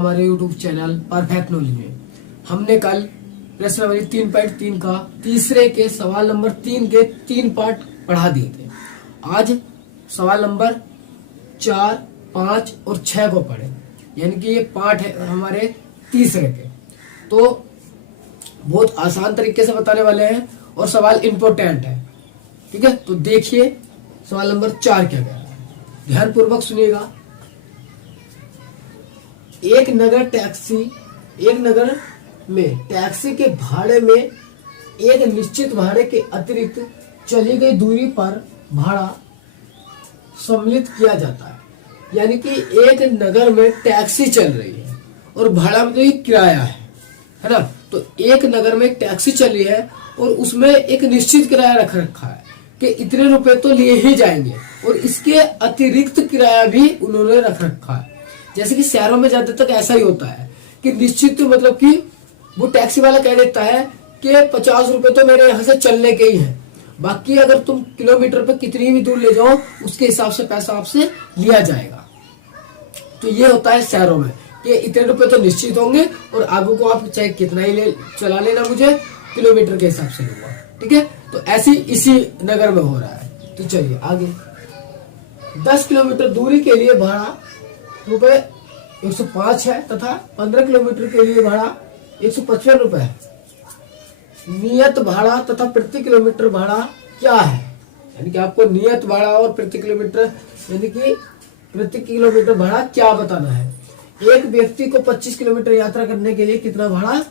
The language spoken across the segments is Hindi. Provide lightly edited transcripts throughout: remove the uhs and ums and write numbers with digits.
हमारे YouTube चैनल परफेक्ट नॉलेज में। हमने कल प्रश्नावली 3.3 का तीसरे के सवाल नंबर 3 के 3 पार्ट पढ़ा दिए थे। आज सवाल नंबर 4, 5 और 6 को पढ़े, यानी कि ये पार्ट है हमारे तीसरे के। तो बहुत आसान तरीके से बताने वाले हैं और सवाल इम्पोर्टेंट है, ठीक है। तो देखिए सवाल नंबर 4 क्या कह रहा है, ध्यान पूर्वक सुनिएगा। एक नगर में टैक्सी के भाड़े में एक निश्चित भाड़े के अतिरिक्त चली गई दूरी पर भाड़ा सम्मिलित किया जाता है। यानी कि एक नगर में टैक्सी चल रही है और भाड़ा में तो ये किराया है ना। तो एक नगर में टैक्सी चली है और उसमें एक निश्चित किराया रख रखा है कि इतने रुपए तो लिए ही जाएंगे, और इसके अतिरिक्त किराया भी उन्होंने रख रखा है। जैसे कि शहरों में ज्यादातर तक ऐसा ही होता है कि निश्चित मतलब कि वो टैक्सी वाला कह देता है कि 50 रुपए तो मेरे यहाँ से चलने के ही है, बाकी अगर तुम किलोमीटर पे कितनी भी दूर ले जाओ उसके हिसाब से पैसा आपसे लिया जाएगा। तो ये होता है शहरों में कि इतने रुपए तो निश्चित होंगे और आगे को आप चाहे कितना ही चला लेना, मुझे किलोमीटर के हिसाब से लूंगा, ठीक है। तो ऐसी इसी नगर में हो रहा है। तो चलिए आगे। 10 किलोमीटर दूरी के लिए भाड़ा रुपए 105 है तथा 15 किलोमीटर के लिए भाड़ा 155 रुपए है। नियत भाड़ा तथा प्रति किलोमीटर भाड़ा क्या है, यानी कि आपको नियत भाड़ा और प्रति किलोमीटर यानी कि प्रति किलोमीटर भाड़ा क्या बताना है। एक व्यक्ति को 25 किलोमीटर यात्रा करने के लिए कितना भाड़ा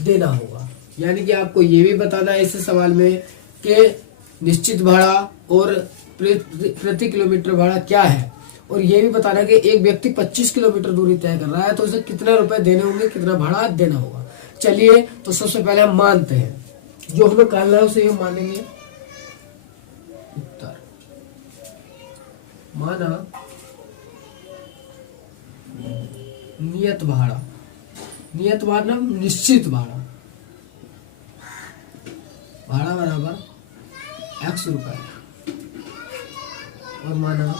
देना होगा, यानी कि आपको ये भी बताना है इस सवाल में कि निश्चित भाड़ा और प्रति किलोमीटर भाड़ा क्या है, और ये भी बताना कि एक व्यक्ति 25 किलोमीटर दूरी तय कर रहा है तो उसे कितना रुपए देने होंगे, कितना भाड़ा देना होगा। चलिए तो सबसे पहले हम मानते हैं, जो हमें करना है उसे हम मानेंगे। उत्तर माना नियत भाड़ा, नियत भाड़ा निश्चित भाड़ा, भाड़ा बराबर x रुपए, और माना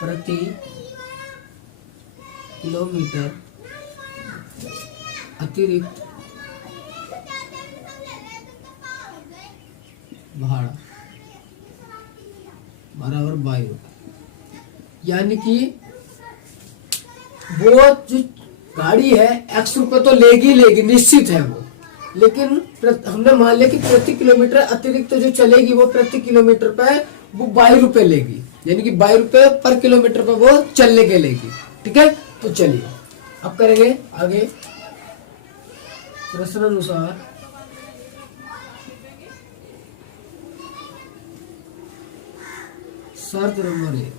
प्रति किलोमीटर अतिरिक्त भाड़ा बराबर 22 रुपए। यानी कि वो जो गाड़ी है x रुपए तो लेगी, निश्चित है वो, लेकिन हमने मान लिया कि प्रति किलोमीटर अतिरिक्त जो चलेगी वो प्रति किलोमीटर पे वो 22 रुपए लेगी, यानी कि 22 रुपए पर किलोमीटर पे वो चलने के लेगी, ठीक है। तो चलिए अब करेंगे आगे प्रश्नानुसार शर्त नंबर 1।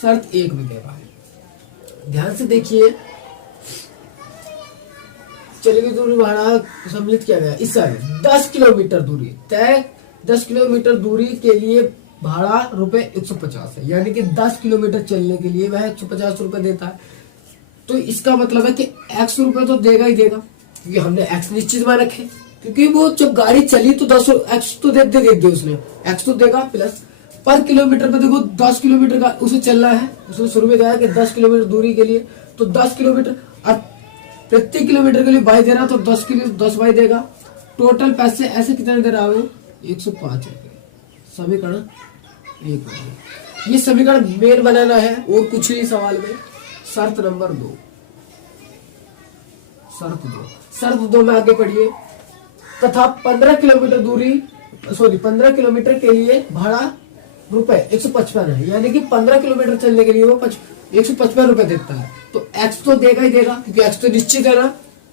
शर्त 1 में कह रहा है, ध्यान से देखिए। चलिए दूरी भाड़ा सम्मिलित किया गया इस सारे 10 किलोमीटर दूरी तय, 10 किलोमीटर दूरी के लिए भाड़ा रुपए 150 है, यानी कि 10 किलोमीटर चलने के लिए वह 150 रुपए देता है। तो इसका मतलब है कि x रुपए तो देगा ही देगा, क्योंकि हमने x निश्चित मान रखे, क्योंकि वो जब गाड़ी चली तो 10 x तो दे दिया उसने, x तो देगा, प्लस पर किलोमीटर पे देखो 10 किलोमीटर का उसे चलना है, उसने शुरू में कहा कि 10 किलोमीटर दूरी के लिए, तो 10 किलोमीटर अब प्रति किलोमीटर के लिए 22 दे रहा तो 10 22 देगा। टोटल पैसे ऐसे कितने दे रहा हूँ 105 रुपए। समीकरण 1। ये समीकरण मेन बनाना है और कुछ नहीं सवाल में। शर्त नंबर 2। शर्त 2 में आगे पढ़िए। तथा 15 किलोमीटर के लिए भाड़ा रुपए 155 है, यानी कि 15 किलोमीटर चलने के लिए वो 155 रुपए देता है। तो x तो देगा ही देगा, क्योंकि x तो निश्चित है ना,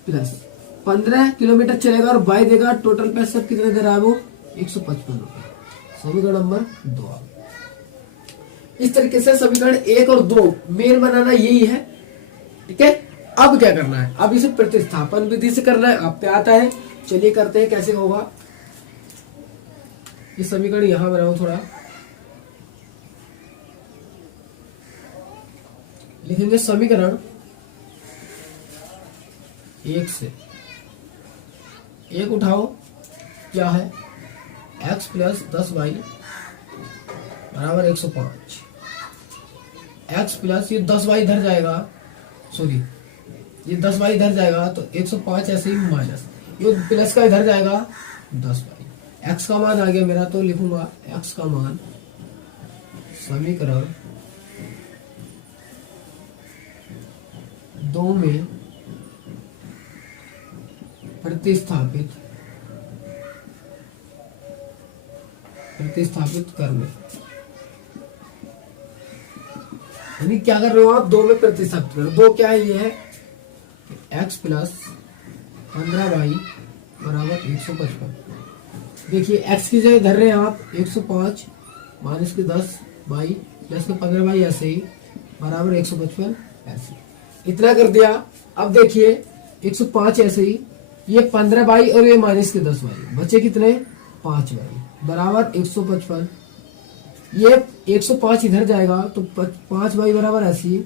प्लस 15 किलोमीटर चलेगा और 22 देगा। टोटल पैसा कितने दे रहा है वो 155 रुपए। समीकरण नंबर 2। इस तरीके से समीकरण 1 और 2 मेन बनाना यही है, ठीक है। अब क्या करना है, अब इसे प्रतिस्थापन विधि से करना है, आप पे आता है। चलिए करते हैं कैसे होगा। ये समीकरण यहां बनाओ, थोड़ा लिखेंगे। समीकरण 1 से 1 उठाओ, क्या है x प्लस 10y बराबर 105। x प्लस ये 10 वाई इधर जाएगा, सॉरी ये 10 वाई इधर जाएगा तो 105 ऐसे ही माइनस, ये प्लस का इधर जाएगा 10 वाई। x का मान आ गया मेरा, तो लिखूंगा x का मान समीकरण 2 में प्रतिस्थापित करने, यानी क्या कर रहे हो आप, 2 में प्रतिस्थापित करो। 2 क्या है, ये है x प्लस 15y बराबर 155। देखिए x की जगह धर रहे हैं आप 105 माइनस के 10 बाई प्लस के 15 बाई ऐसे ही बराबर 155 ऐसे, इतना कर दिया। अब देखिए 105 ऐसे ही, ये 15 बाई और ये माइनस के 10 बाई, बचे कितने 5 बाई बराबर 155। ये 105 इधर जाएगा तो 5 बाई बराबर ऐसी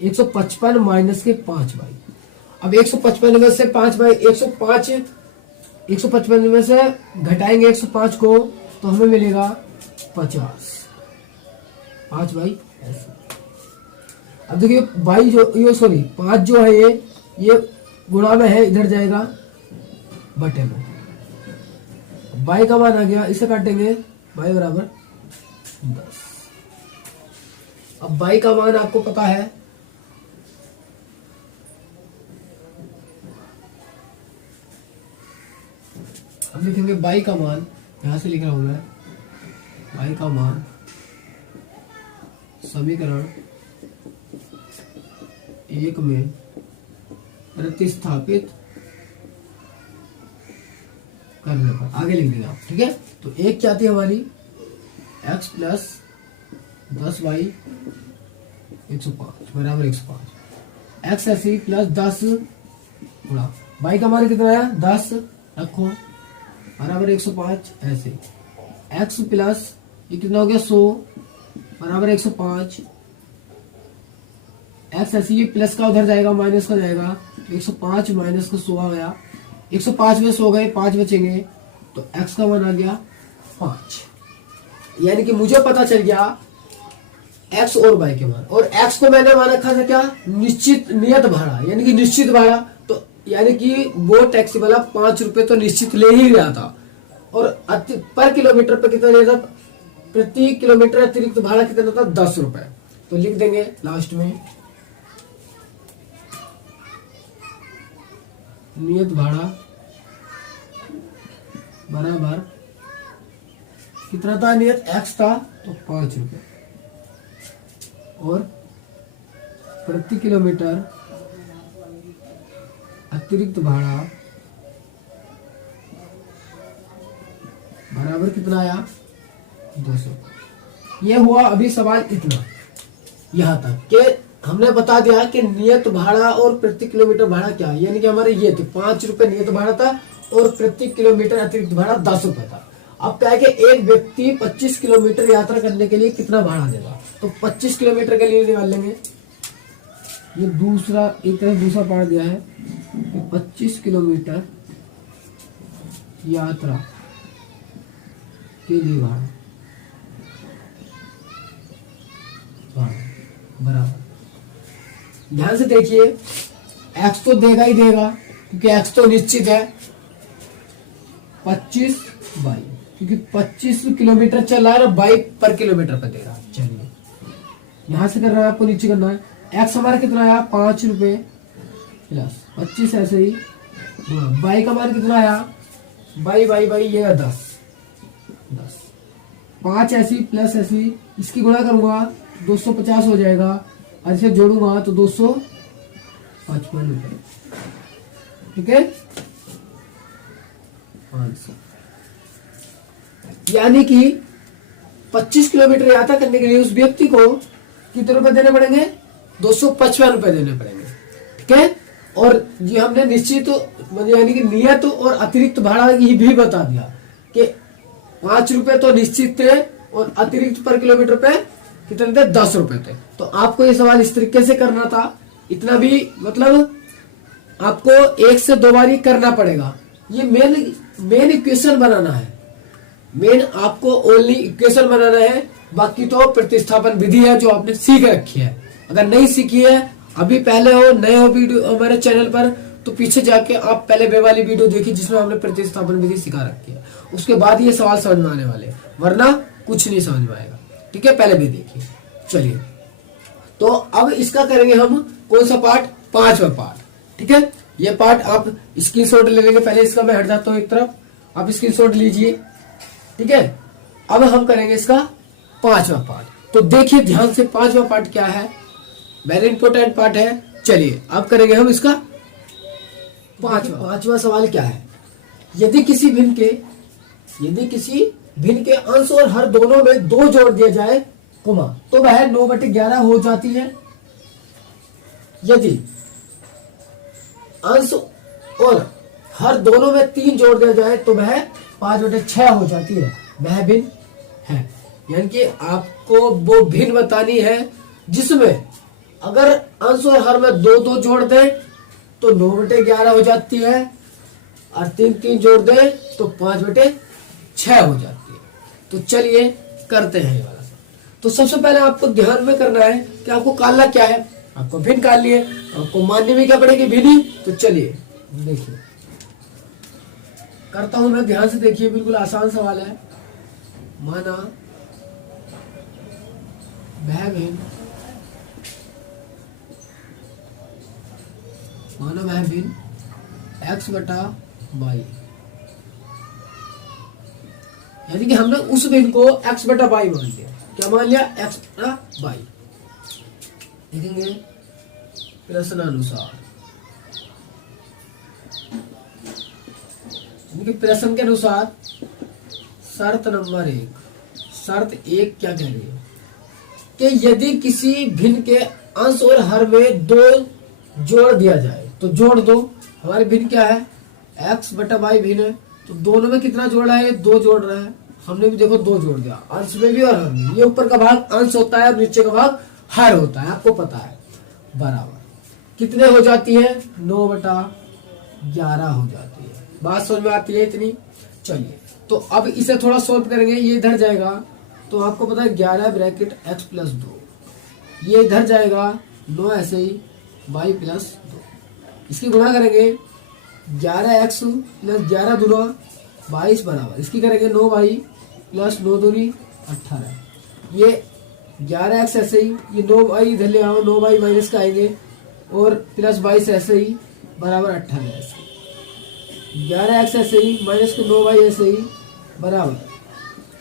155 माइनस के 5 बाई। अब 155 में से 5 बाई 155 में से घटाएंगे 105 को तो हमें मिलेगा 50, 5 बाई ऐसे। अब देखिए बाई जो ये सॉरी 5 जो है ये गुणा में है, इधर जाएगा बटे में, बाई का मान आ गया, इसे काटेंगे बाई बराबर 10। अब बाई का मान आपको पता है, अब लिखेंगे बाई का मान, यहां से लिख रहा हूं मैं, बाई का मान समीकरण 1 में प्रतिस्थापित करने पर, आगे लिख देंगे आप, ठीक है। तो एक क्या थी हमारी x प्लस 10 बाई 105 बराबर 105, x ऐसी प्लस 10 गुणा बाई का मान कितना है 10 रखो बराबर 105 ऐसे, x प्लस ये कितना हो गया 100 बराबर 105, x ऐसी ये प्लस का उधर जाएगा माइनस का जाएगा, 105 माइनस का 100 आ गया, 105 में 100 गए 5 बचेंगे, तो x का मान आ गया 5। यानी कि मुझे पता चल गया x और y के मान, और x को मैंने मान रखा था क्या, निश्चित नियत भाड़ा, यानी कि निश्चित भाड़ा, तो यानी कि वो टैक्सी वाला 5 रुपए तो निश्चित ले ही रहा था, और पर किलोमीटर पे कितना ले रहा था, प्रति किलोमीटर अतिरिक्त भाड़ा कितना था 10 रुपए। तो लिख देंगे लास्ट में नियत भाड़ा बराबर कितना था, नियत x था तो 5 रुपए, और प्रति किलोमीटर अतिरिक्त भाड़ा बराबर कितना आया 10 रुपए। ये हुआ अभी सवाल इतना, यहां तक कि हमने बता दिया कि नियत भाड़ा और प्रति किलोमीटर भाड़ा क्या है, यानी कि हमारे ये थे 5 रुपए नियत भाड़ा था और प्रति किलोमीटर अतिरिक्त भाड़ा 10 रुपए था। अब क्या है कि एक व्यक्ति 25 किलोमीटर यात्रा करने के लिए कितना भाड़ा देगा, तो 25 किलोमीटर के लिए निकाल लेंगे। ये दूसरा एक तरह दूसरा पार्ट दिया है कि 25 किलोमीटर यात्रा के लिए भाड़ा बराबर, ध्यान से देखिए x तो देगा ही देगा क्योंकि x तो निश्चित है 25 बाई, क्योंकि 25 किलोमीटर चल रहा है, बाई पर किलोमीटर पर देगा। चलिए यहां से कर रहा है, आपको नीचे करना है, x हमारा कितना आया 5 रुपए प्लस 25 ऐसे ही, बाई का मान कितना आया, बाई बाई बाई ये 10 5 ऐसी प्लस ऐसी, इसकी गुणा करूंगा 250 हो जाएगा, और इसे जोड़ूंगा तो 255 रुपए, ठीक है 500। यानी कि 25 किलोमीटर यात्रा करने के लिए उस व्यक्ति को कितने रुपए देने पड़ेंगे, 255 रुपए देने पड़ेंगे, ठीक है। और ये हमने निश्चित यानी कि नियत और अतिरिक्त भाड़ा ये भी बता दिया कि 5 रुपए तो निश्चित थे और अतिरिक्त पर किलोमीटर पे कितने थे 10 रुपए थे। तो आपको ये सवाल इस तरीके से करना था, इतना भी मतलब आपको 1 से 2 बार ही करना पड़ेगा। ये मेन इक्वेशन बनाना है, मेन आपको ओनली इक्वेशन बनाना है, बाकी तो प्रतिस्थापन विधि है जो आपने सीख रखी है। अगर नहीं सीखी है, अभी पहले हो नए हो वीडियो हमारे चैनल पर, तो पीछे जाके आप पहले वे वाली वीडियो देखिए जिसमें हमने प्रतिस्थापन विधि सिखा रखी है, उसके बाद ये सवाल समझ में आने वाले, वरना कुछ नहीं समझ में आएगा। ठीक है, पहले भी देखिए। चलिए, तो अब इसका करेंगे हम कौन सा पार्ट, 5वां पार्ट। ठीक है, ये पार्ट आप स्क्रीनशॉट ले लेंगे। पहले इसका मैं हट जाता हूं एक तरफ, आप स्क्रीनशॉट लीजिए। ठीक है, अब हम करेंगे इसका 5वां पार्ट। तो देखिए ध्यान से, 5वां पार्ट क्या है, वेरी इंपॉर्टेंट पार्ट है। चलिए अब करेंगे हम इसका 5वां सवाल क्या है, यदि किसी भिन्न के अंश और हर दोनों में 2 जोड़ दिया जाए, कोमा, तो वह 9/11 हो जाती है। यदि अंश और हर दोनों में 3 जोड़ दिया जाए तो वह 5/6 हो जाती है। वह भिन्न है, यानी कि आपको वो भिन्न बतानी है जिसमें अगर अंश और हर में 2 जोड़ दें तो 9/11 हो जाती है, और 3 जोड़ दें तो 5/6 हो जाती है। तो चलिए करते हैं ये वाला। तो सबसे पहले आपको ध्यान में करना है कि आपको कालना क्या है, आपको भिन्न कालनी है, आपको माननी भी क्या पड़ेगी, भिन्न। तो चलिए देखिए, करता हूं मैं, ध्यान से देखिए, बिल्कुल आसान सवाल है। माना वह भिन्न x/y, यानी कि हमने उस भिन्न को x/y मान लिया। क्या मान लिया, x/y। लिखेंगे प्रश्नानुसार, यानी कि प्रश्न के अनुसार शर्त नंबर 1, शर्त 1 क्या कह रही है कि यदि किसी भिन्न के अंश और हर में 2 जोड़ दिया जाए, तो जोड़ दो। हमारे भिन्न क्या है, x/y भिन्न है, तो दोनों में कितना जोड़ रहा है, 2 जोड़ रहा है। हमने भी देखो 2 जोड़ दिया, अंश में भी और हर में। ये ऊपर का भाग अंश होता है और नीचे का भाग हर होता है, आपको पता है। बराबर कितने हो जाती है, 9/11 हो जाती है। बात समझ में आती है इतनी। चलिए, तो अब इसे थोड़ा सॉल्व करेंगे। ये इधर जाएगा तो आपको पता है 11 ब्रैकेट x+2, ये इधर जाएगा 9 ऐसे ही y+2। इसकी गुणा करेंगे 11x + 11 दूना 22 बराबर, इसकी करेंगे 9y + 9 दूनी 18। ये 11x ऐसे ही, ये 9y इधर ले आओ, 9y माइनस का आएंगे, और +22 ऐसे ही बराबर 18 ऐसे। 11x ऐसे ही माइनस के 9y ऐसे ही बराबर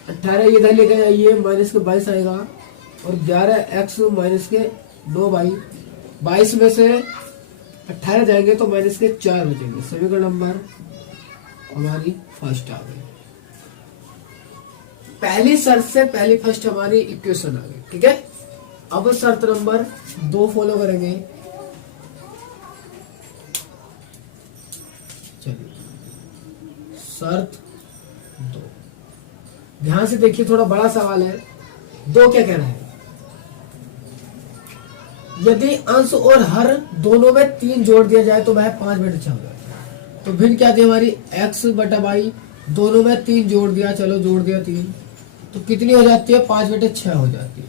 18, ये इधर लेके आइए, माइनस के 22 आएगा, और 11x माइनस के 9y, 22 में से 18 जाएंगे तो माइनस के 4 बचेंगे। समीकरण नंबर हमारी फर्स्ट आ गई। पहली शर्त से पहली फर्स्ट हमारी इक्वेशन आ गई। ठीक है, अब शर्त नंबर 2 फॉलो करेंगे। चलिए, शर्त 2, ध्यान से देखिए, थोड़ा बड़ा सवाल है। 2 क्या कह रहा है, यदि अंश और हर दोनों में 3 जोड़ दिया जाए तो वह 5/6 हो जाता है। तो भिन्न क्या थी हमारी, x/y, दोनों में 3 जोड़ दिया, चलो जोड़ दिया 3, तो कितनी हो जाती है, 5/6 हो जाती है।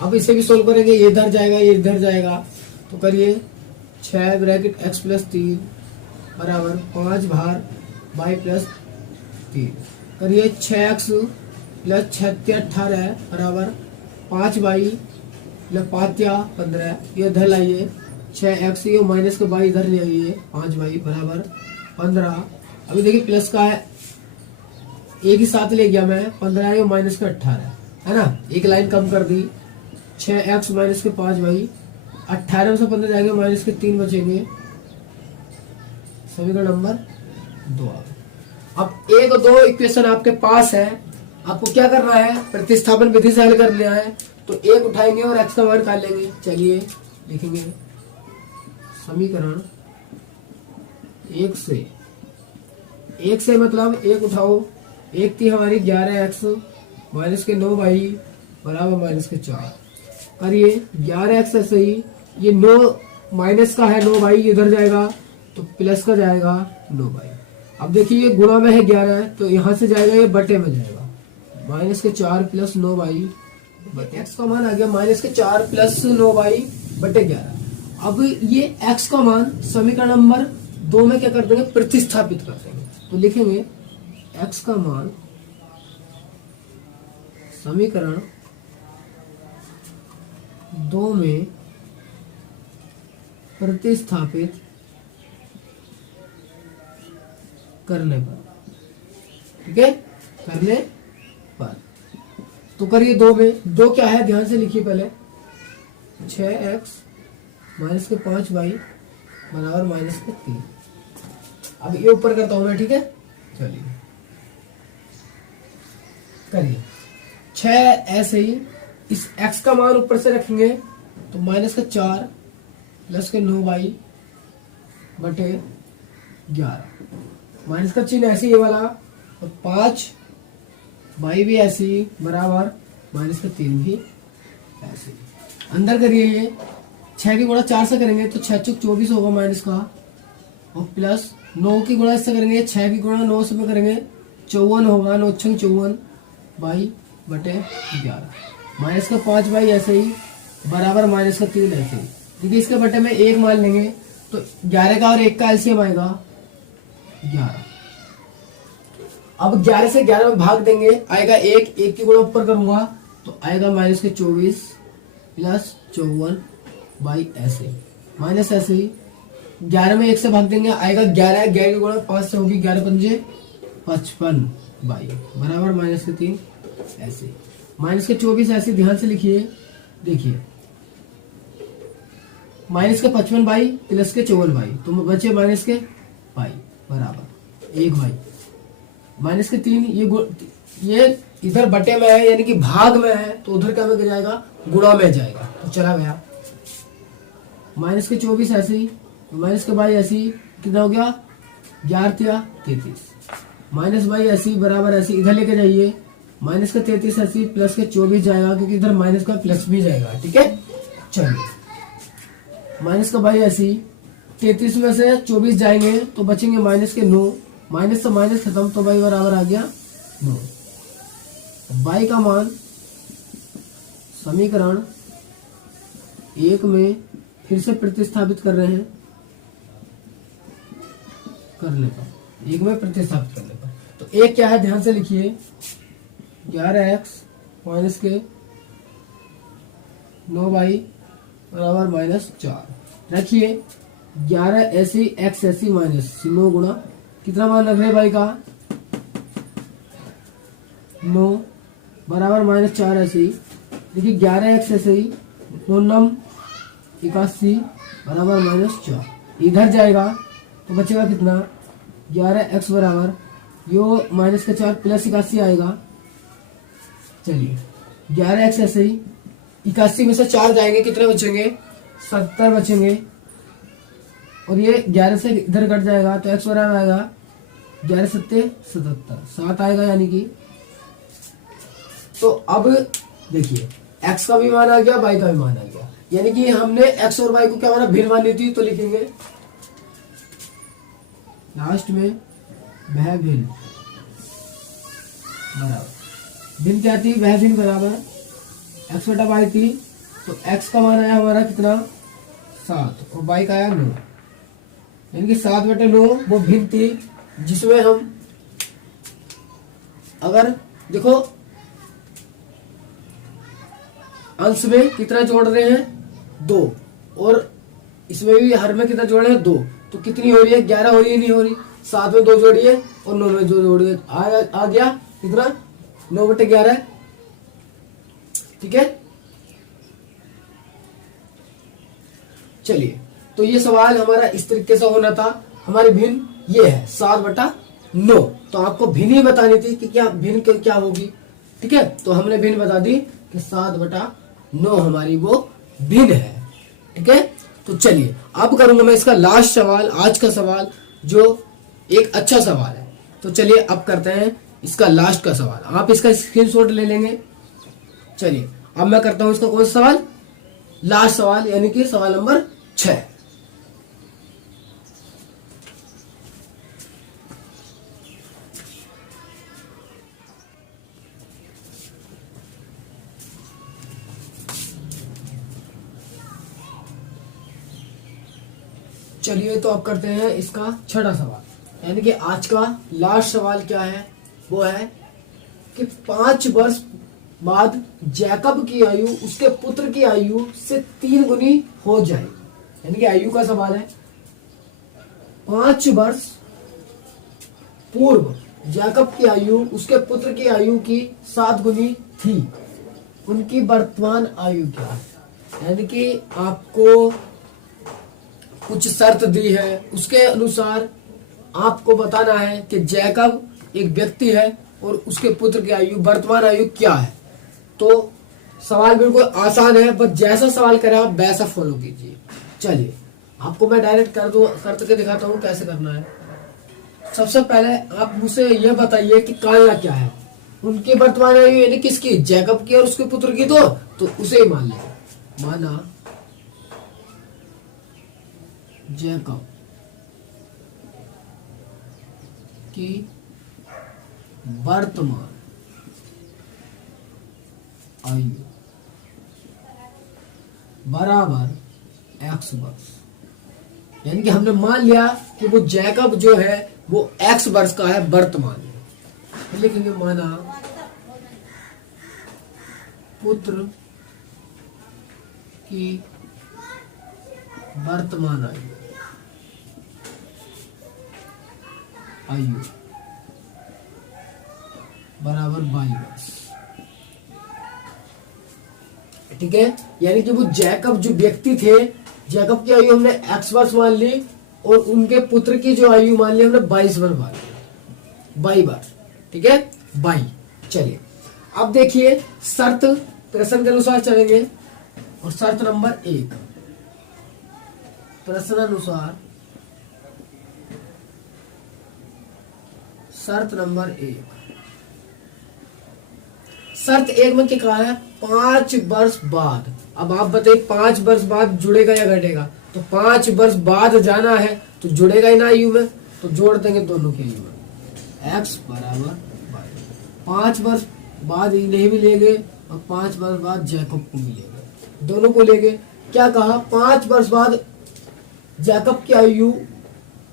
अब इसे भी सोल्व करेंगे, ये इधर जाएगा, ये इधर जाएगा, तो करिए 6 ब्रैकेट x+3 बराबर 5 भार y+3, करिए 6x + 6 18 बराबर 5y + 5 15, ये इधर लाइए, 6x, ये माइनस के y इधर ले आइए, 5y बराबर 15। अभी देखिए प्लस का है, एक ही साथ ले गया मैं, 15 है, माइनस का 18 है ना, एक लाइन कम कर दी। 6x माइनस के 5y, 18 में से 15 जाएंगे, माइनस के 3 बचेंगे। समीकरण नंबर 2 आ गया। अब 1 और 2 इक्वेशन आपके पास है, आपको क्या करना है, प्रतिस्थापन विधि से हल कर लिया है, तो 1 उठाएंगे और x का मान निकाल लेंगे। चलिए लिखेंगे समीकरण 1 से मतलब 1 उठाओ, 1 थी हमारी 11x माइनस के 9y बराबर माइनस के 4, करिए 11x ऐसे ही, ये 9 माइनस का है 9y, इधर जाएगा तो प्लस का जाएगा 9y। अब देखिए ये गुणा में है 11 है, तो यहां से जाएगा ये बटे में जाएगा, -4 + 9y बटे x का मान आ गया -4 + 9y बटे 11। अब ये x का मान समीकरण नंबर 2 में क्या कर देंगे, प्रतिस्थापित कर देंगे। तो लिखेंगे x का मान समीकरण 2 में प्रतिस्थापित करने पर, ठीक है, करने पर। तो करिए 2 में, 2 क्या है ध्यान से लिखिए पहले, 6x - 5y बराबर -3। अब ये ऊपर करता हूं मैं, ठीक है, चलिए करिए। 6 ऐसे ही इस x का मान ऊपर से रखेंगे तो -4 + 9y बटे 11, माइनस का चिन्ह ऐसे ही ये वाला, और 5 y भी ऐसे ही बराबर -3 भी ऐसे ही। अंदर करिए, ये 6 की गुणा 4 से करेंगे तो 6 × 24 होगा माइनस का, और प्लस 9 की गुणा इससे करेंगे, 6 की गुणा 9 से में करेंगे 54 होगा, 9 × 54 y बटे 11, माइनस का 5y ऐसे ही बराबर -3 ऐसे ही। देखिए इसके बटे में 1 मान लेंगे तो 11 का और 1 का एलसीएम आएगा 11। अब 11 से 11 में भाग देंगे, आएगा 1 की गुणा ऊपर करूंगा तो आएगा -24 + 54 बाई ऐसे माइनस ऐसे ही। 11 में 1 से भाग देंगे, आएगा 11 की गुणा 5 से होगी, 11 पंजे 55 बाई बराबर -3 ऐसे। -24 ऐसे ध्यान से लिखिए, देखिए -55 बाई प्लस के 54 बाई, तो बचे -के बाई बराबर 1 बाई -3। ये इधर बटे में है यानी कि भाग में है, तो उधर क्या में जाएगा, गुणा में जाएगा, तो चला गया। -24 ऐसे ही, के बाई ऐसे ही, कितना हो गया 11 × 33, -बाई ऐसे ही बराबर ऐसे इधर लेके जाइए, -का 33 ऐसे प्लस के 24 जाएगा, क्योंकि इधर माइनस का प्लस भी जाएगा, ठीक है। चलिए का बाई ऐसे ही, 33 में से 24 जाएंगे तो बचेंगे -9, माइनस से माइनस खत्म, तो बाई बराबर आ गया 9। बाई का मान समीकरण 1 में फिर से प्रतिस्थापित कर रहे हैं, करने पर 1 में प्रतिस्थापित करने पर, तो 1 क्या है ध्यान से लिखिए, 11x माइनस के 9y बराबर -4 रखिए। 11 ऐसी x ऐसी माइनस 9 गुणा कितना मान लग रहा है बाई का 9 बराबर -4 ऐसे ही। देखिए 11x ऐसे ही 9 81 बराबर -4, इधर जाएगा तो बचेगा कितना 11x बराबर यो -4 प्लस 81 आएगा। चलिए 11x ऐसे ही 81 में से 4 जाएंगे, कितने बचेंगे 70 बचेंगे, और ये 11 से इधर कट जाएगा तो x बराबर आएगा 11 × 7 77 7 आएगा, यानी कि। तो अब देखिए x का भी मान आ गया, y का भी मान आ गया, यानी कि हमने x और y को क्या माना, भिन्न मान ली थी, तो लिखेंगे लास्ट में वह भिन्न बराबर, भिन्न क्या थी, वह भिन्न बराबर x बटा y थी, तो x का मान आया हमारा कितना 7 और y का आया 9, यानी कि 7 बटे 9 वो भिन्न थी, जिसमें हम अगर देखो अंश में कितना जोड़ रहे हैं 2, और इसमें भी हर में कितना जोड़ रहे हैं 2, तो कितनी हो रही है 11 हो रही है, नहीं हो रही, 7 में 2 जोड़िए और 9 में 2 जोड़िए, आ गया कितना 9 बटे 11, ठीक है। चलिए तो ये सवाल हमारा इस तरीके से होना था। हमारी भिन्न ये है 7 बटा 9, तो आपको भिन्न ही बतानी थी कि क्या भिन्न क्या होगी, ठीक है। तो हमने भिन्न बता दी कि 7 बटा 9 हमारी वो भिन्न है, ठीक है। तो चलिए अब करूंगा मैं इसका लास्ट सवाल, आज का सवाल जो एक अच्छा सवाल है। तो चलिए अब करते हैं इसका लास्ट का सवाल, आप इसका स्क्रीनशॉट ले लेंगे। चलिए अब मैं करता हूं इसका कौन सा सवाल, लास्ट सवाल, यानी कि सवाल नंबर 6। चलिए तो अब करते हैं इसका छठा सवाल, यानी कि आज का लास्ट सवाल क्या है, वो है कि 5 वर्ष बाद जैकब की आयु उसके पुत्र की आयु से 3 गुनी हो जाए। यानी कि आयु का सवाल है। 5 वर्ष पूर्व जैकब की आयु उसके पुत्र की आयु की 7 गुनी थी, उनकी वर्तमान आयु क्या है। यानी कि आपको कुछ शर्त दी है, उसके अनुसार आपको बताना है कि जैकब एक व्यक्ति है और उसके पुत्र की आयु वर्तमान आयु क्या है। तो सवाल बिल्कुल आसान है, बस जैसा सवाल करा आप वैसा फॉलो कीजिए। चलिए आपको मैं डायरेक्ट करके दिखाता हूँ कैसे करना है। सबसे पहले आप मुझसे यह बताइए कि कालना क्या है। उनकी वर्तमान आयु यानी किसकी, जैकब की और उसके पुत्र की, तो उसे ही मान लें। माना जैकब की वर्तमान आयु बराबर x वर्ष। यानी कि हमने मान लिया कि वो जैकब जो है वो x वर्ष का है वर्तमान में, तो लिखेंगे माना पुत्र की वर्तमान आयु बराबर 22 वर्ष। ठीक है, यानी कि वो जैकब जो व्यक्ति थे, जैकब की आयु हमने x वर्ष मान ली और उनके पुत्र की जो आयु मान ली हमने 22 वर्ष मान ली, 22 वर्ष। ठीक है 22। चलिए अब देखिए शर्त प्रश्न के अनुसार चलेंगे और शर्त नंबर 1 प्रश्नानुसार, शर्त नंबर 1, शर्त 1 में क्या कहा है, 5 वर्ष बाद। अब आप बताइए 5 वर्ष बाद जुड़ेगा या घटेगा, तो 5 वर्ष बाद जाना है तो जुड़ेगा ही ना आयु में, तो जोड़ देंगे दोनों की आयु में, x बराबर 5 वर्ष बाद इन्हें भी लेंगे और 5 वर्ष बाद जैकब को भी लेंगे, दोनों को लेंगे। क्या कहा, 5 वर्ष बाद जैकब की आयु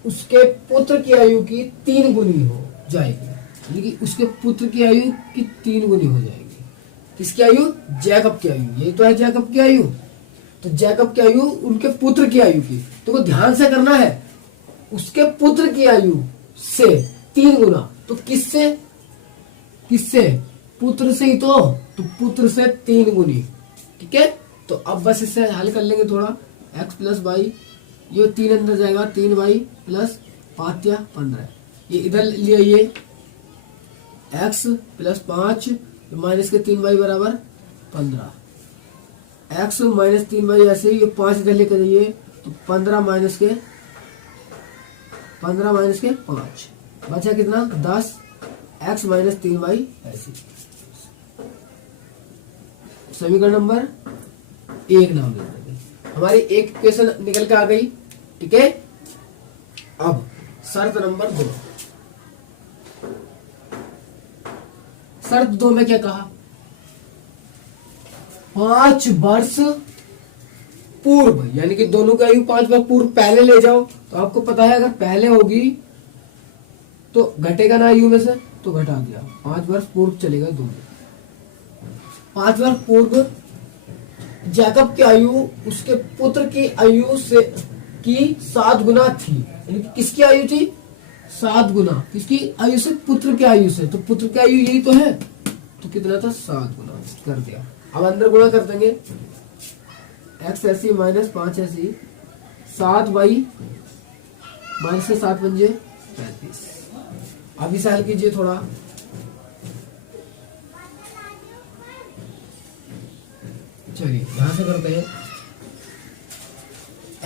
उसके पुत्र की आयु की 3 गुनी हो जाएगी, यानी कि उसके पुत्र की आयु की 3 गुनी हो जाएगी। किसकी आयु, जैकब की आयु, यही तो है जैकब की आयु। तो जैकब की आयु उनके पुत्र की आयु की, तो ध्यान से करना है, उसके पुत्र की आयु से 3 गुना, तो किससे, पुत्र से ही तो पुत्र से 3 गुनी। ठीक है, तो अब बस इससे हल कर लेंगे थोड़ा, x प्लस वाई, ये 3 अंदर जाएगा, 3y प्लस 5 या 15, ये इधर लिया, ये x प्लस 5 माइनस के 3y बराबर 15, x माइनस 3y ऐसे ही, ये 5 इधर लेकर जाइए तो 15 माइनस के 5 बचा कितना 10, x माइनस 3y ऐसे। समीकरण नंबर 1 नाम दे देंगे, हमारी एक इक्वेशन निकल के आ गई। ठीक है, अब शर्त नंबर 2, शर्त 2 में क्या कहा, 5 वर्ष पूर्व, यानी कि दोनों का आयु 5 वर्ष पूर्व पहले ले जाओ, तो आपको पता है अगर पहले होगी तो घटेगा ना आयु में से, तो घटा दिया, 5 वर्ष पूर्व चलेगा दोनों। 5 वर्ष पूर्व जैकब की आयु उसके पुत्र की आयु से की 7 गुना थी, यानी कि किसकी आयु थी, 7 गुना, किसकी आयु से, पुत्र की आयु से, तो पुत्र की आयु यही तो है, तो कितना था 7 गुना कर दिया। अब अंदर गुणा कर देंगे, x ऐसी माइनस 5 ऐसी, 7y माइनस से 7 बन जाए 35। अब इसे हल कीजिए थोड़ा, चलिए यहां से करते हैं,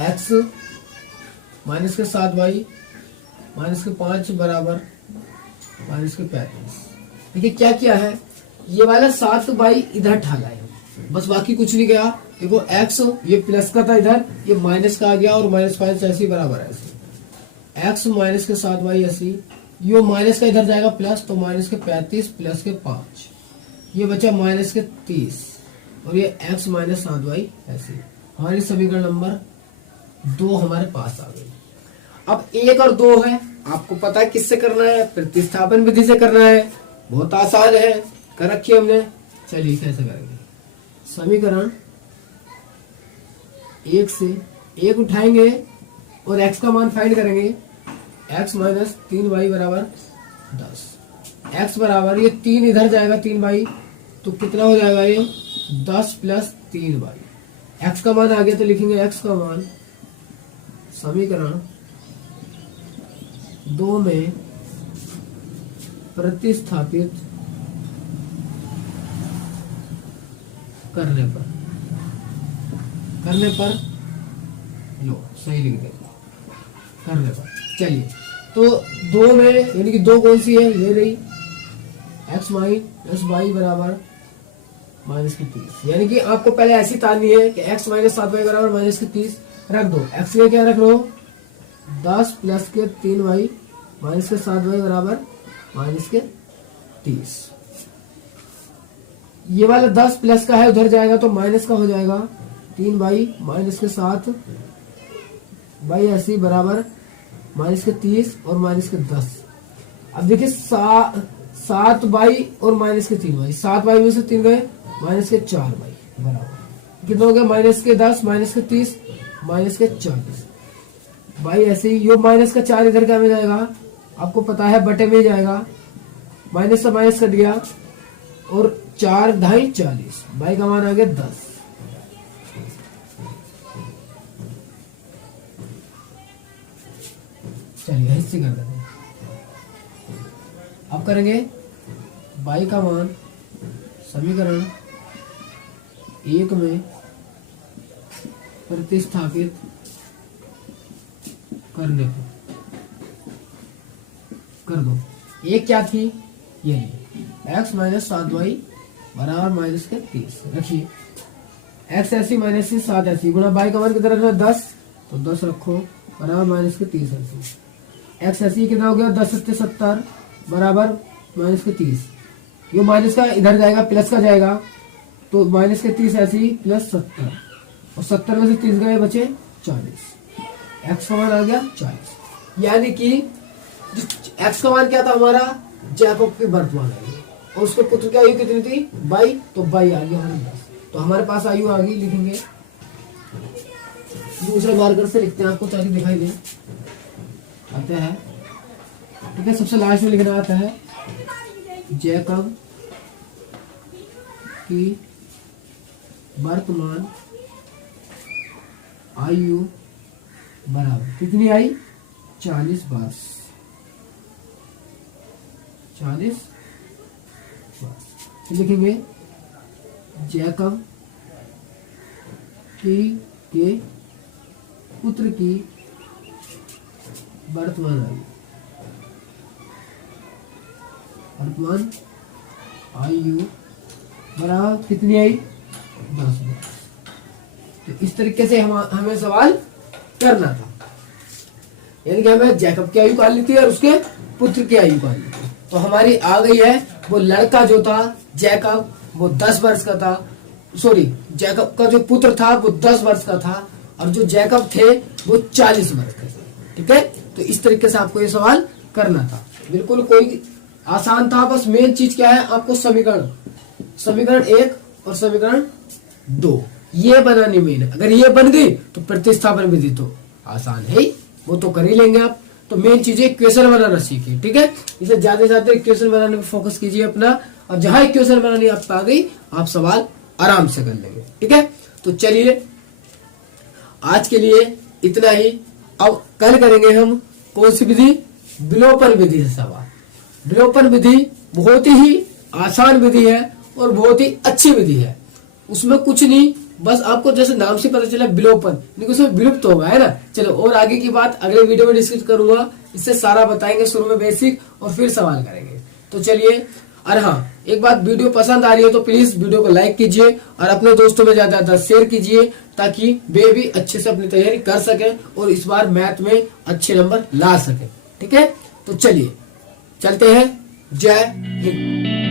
x माइनस के 7y माइनस के 5 बराबर माइनस के 35। देखिए क्या किया है, ये वाला 7y इधर ठाला है, बस बाकी कुछ नहीं गया। देखो x ये प्लस का था इधर, ये माइनस का आ गया और माइनस 5 ऐसे बराबर ऐसे, x माइनस के 7y ऐसी, ये माइनस का इधर जाएगा प्लस, तो माइनस के 35 प्लस के 5, ये बचा माइनस के 30 और ये x माइनस 7y ऐसे। हमारी समीकरण नंबर 2 हमारे पास आ गई। अब 1 और 2 है, आपको पता है किससे करना है, प्रतिस्थापन विधि से करना है। बहुत आसान है, कर रखी है हमने। चलिए कैसे करेंगे, समीकरण 1 से 1 उठाएंगे और x का मान फाइंड करेंगे। x माइनस 3y बराबर 10। x बराबर, ये 3 इधर जाएगा 3y, तो कितना हो जाएगा ये 10 प्लस 3y। x का मान आ गया तो लिखेंगे x का मान समीकरण 2 में प्रतिस्थापित करने पर लो सही लिख दे, करने पर। चलिए तो 2 में यानी कि 2 कौन सी है, ये रही x माइनस y बराबर -30। यानी कि आपको पहले ऐसी तारनी है कि x माइनस 7y बराबर -30 रख दो। x के क्या रख लो 10 प्लस के 3y माइनस के 7y बराबर -30। ये वाला 10 प्लस का है, उधर जाएगा तो माइनस का हो जाएगा 3y माइनस के 7 y ऐसी बराबर -30 और -10। अब देखिए 7y और -3y, 7y में से 3 गए -4y बराबर कितना हो गया -10 -30 -40 y ऐसे ही। यो -4 इधर क्या में जाएगा, आपको पता है बटे में जाएगा, माइनस से माइनस कट गया और 4 ढाई 40, y का मान आ गया 10। चलिए हिस्से कर देंगे। अब करेंगे y का मान समीकरण 1 में प्रतिस्थापित करने को कर दो। एक क्या थी, ये x माइनस 7y बराबर -30 रखिए। x ऐसी माइनस 7 ऐसी गुणा y का मान कितना रखना 10, तो 10 रखो बराबर -30 ऐसी। x ऐसी कितना हो गया 10 सत्ते 70 बराबर -30। ये माइनस का इधर जाएगा प्लस का जाएगा, तो -30 ऐसी प्लस 70 और 70 में से 30 गए बचे 40। x का मान आ गया 40। यानी कि x का मान क्या था हमारा, जैकब की वर्तमान आयु, और उसके पुत्र की आयु कितनी थी 22, तो 22 आ गया हमारे पास। तो हमारे पास आयु आ गई, लिखेंगे दूसरे मार्कर से लिखते हैं आपको ताकि दिखाई दे आता है। ठीक है, सबसे लास्ट में लिखना आता है जैकब की वर्तमान आयु बराबर कितनी आई 40 वर्ष। 40 वर्ष लिखेंगे जैकब के पुत्र की वर्तमान आयु बराबर कितनी आई 10 वर्ष। तो इस तरीके से हमें सवाल करना था, यानी कि हमें जैकब की आयु निकालनी थी और उसके पुत्र की आयु निकालनी थी। तो हमारी आ गई है, वो लड़का जो था जैकब वो 10 वर्ष का था, सॉरी जैकब का जो पुत्र था वो 10 वर्ष का था और जो जैकब थे वो 40 वर्ष के थे। ठीक है, तो इस तरीके से आपको ये सवाल करना था, बिल्कुल कोई आसान था। बस मेन चीज क्या है, आपको समीकरण 1 और समीकरण 2 ये बनानी मेन है। अगर ये बन गई तो प्रतिस्थापन विधि तो आसान है ही, वो तो कर ही लेंगे आप। तो मेन चीज है इक्वेशन बनाना सीखिए। ठीक है, इसे ज्यादा से ज्यादा इक्वेशन बनाने पर फोकस कीजिए अपना, और जहां इक्वेशन बनानी आपको आ गई आप सवाल आराम से कर लेंगे। ठीक है, तो चलिए आज के लिए इतना ही। अब कल करेंगे हम कौन सी विधि, विलोपन विधि से सवाल। विलोपन विधि बहुत ही आसान विधि है और बहुत ही अच्छी विधि है। उसमें कुछ नहीं, बस आपको जैसे नाम से पता चला विलोपन, लेकिन उसमें विलुप्त होगा, है ना। चलो, और आगे की बात अगले वीडियो में डिस्कस करूंगा, इससे सारा बताएंगे, शुरू में बेसिक और फिर सवाल करेंगे। तो चलिए, और हाँ एक बात, वीडियो पसंद आ रही है तो प्लीज वीडियो को लाइक कीजिए और अपने दोस्तों में ज्यादा ज्यादा शेयर कीजिए, ताकि वे भी अच्छे से अपनी तैयारी कर सके और इस बार मैथ में अच्छे नंबर ला सके। ठीक है, तो चलिए चलते हैं। जय हिंद।